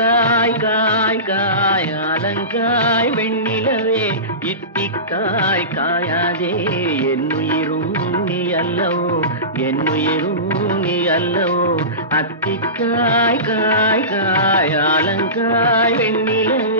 காய் காய் காய் அலங்காய் வெண்ணிலவே இட்டிக்காய் காயாதே என்னுயிரும் நீ அல்லவோ என்னுயிரும் நீ அல்லவோ அத்திக்காய் காய் காய் அலங்காய் வெண்ணிலவே